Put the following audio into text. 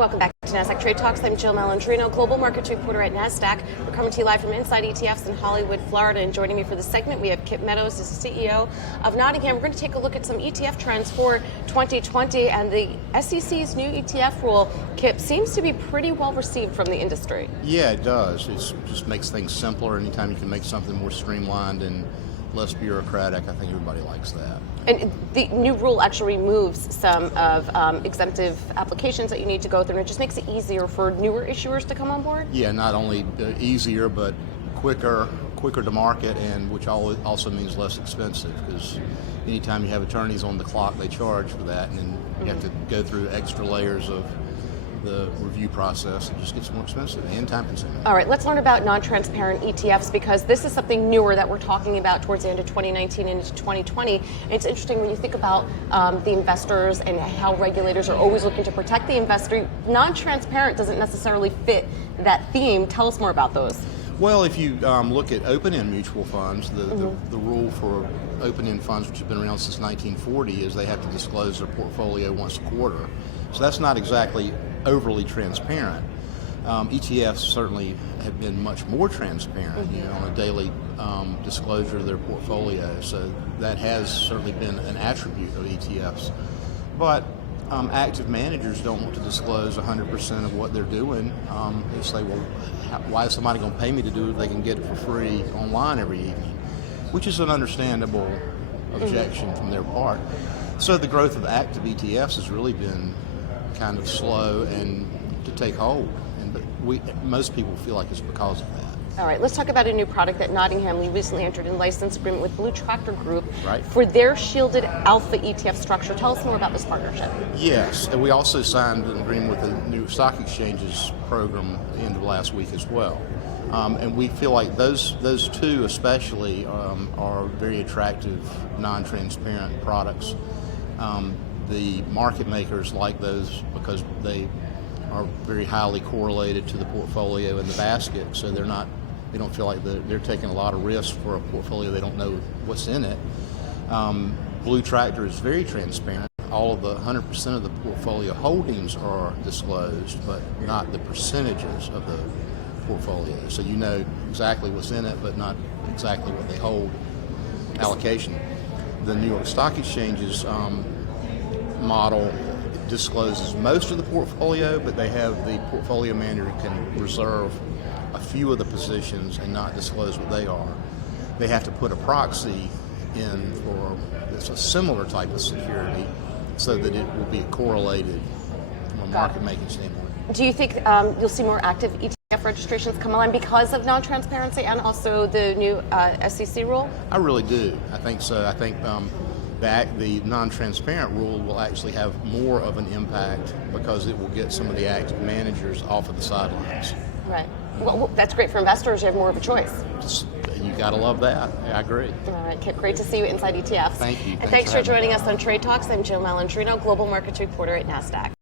Welcome back to Nasdaq Trade Talks. I'm Jill Malandrino, Global Markets Reporter at Nasdaq. We're coming to you live from Inside ETFs in Hollywood, Florida. And joining me for this segment, we have Kip Meadows, the CEO of Nottingham. We're going to take a look at some ETF trends for 2020. And the SEC's new ETF rule, Kip, seems to be pretty well received from the industry. Yeah, it does. It just makes things simpler. Anytime you can make something more streamlined and less bureaucratic, I think everybody likes that. And the new rule actually removes some of exemptive applications that you need to go through, and it just makes it easier for newer issuers to come on board? Yeah, not only easier, but quicker to market, and which also means less expensive, because anytime you have attorneys on the clock, they charge for that, and then you have to go through extra layers of the review process. It just gets more expensive and time consuming. All right, let's learn about non-transparent ETFs, because this is something newer that we're talking about towards the end of 2019 and into 2020. And it's interesting when you think about the investors and how regulators are always looking to protect the investor. Non-transparent doesn't necessarily fit that theme. Tell us more about those. Well, if you look at open-end mutual funds, the rule for open-end funds, which has been around since 1940, is they have to disclose their portfolio once a quarter. So that's not exactly overly transparent. ETFs certainly have been much more transparent, on a daily disclosure of their portfolio. So that has certainly been an attribute of ETFs. But active managers don't want to disclose 100% of what they're doing. They say, well, why is somebody going to pay me to do it if they can get it for free online every evening? Which is an understandable objection from their part. So the growth of active ETFs has really been kind of slow and to take hold. But most people feel like it's because of that. All right, let's talk about a new product that Nottingham, we recently entered in license agreement with Blue Tractor Group for their shielded alpha ETF structure. Tell us more about this partnership. Yes, and we also signed an agreement with the new stock exchanges program at the end of last week as well. And we feel like those two especially are very attractive, non-transparent products. The market makers like those because they are very highly correlated to the portfolio in the basket, so they don't feel like they're taking a lot of risk for a portfolio they don't know what's in it. Blue Tractor is very transparent. All of the 100% of the portfolio holdings are disclosed, but not the percentages of the portfolio. So you know exactly what's in it, but not exactly what they hold allocation. The New York Stock Exchange's model discloses most of the portfolio, but they have the portfolio manager can reserve a few of the positions and not disclose what they are. They have to put a proxy in for it's a similar type of security so that it will be correlated from a market making standpoint. Do you think you'll see more active ETF registrations come online because of non-transparency and also the new SEC rule? I really do. I think so. I think the non-transparent rule will actually have more of an impact because it will get some of the active managers off of the sidelines. Right. Well, that's great for investors. You have more of a choice. You got to love that. I agree. All right, Kip, great to see you inside ETFs. Thank you. And thanks for joining us on Trade Talks. I'm Jill Malandrino, Global Markets Reporter at Nasdaq.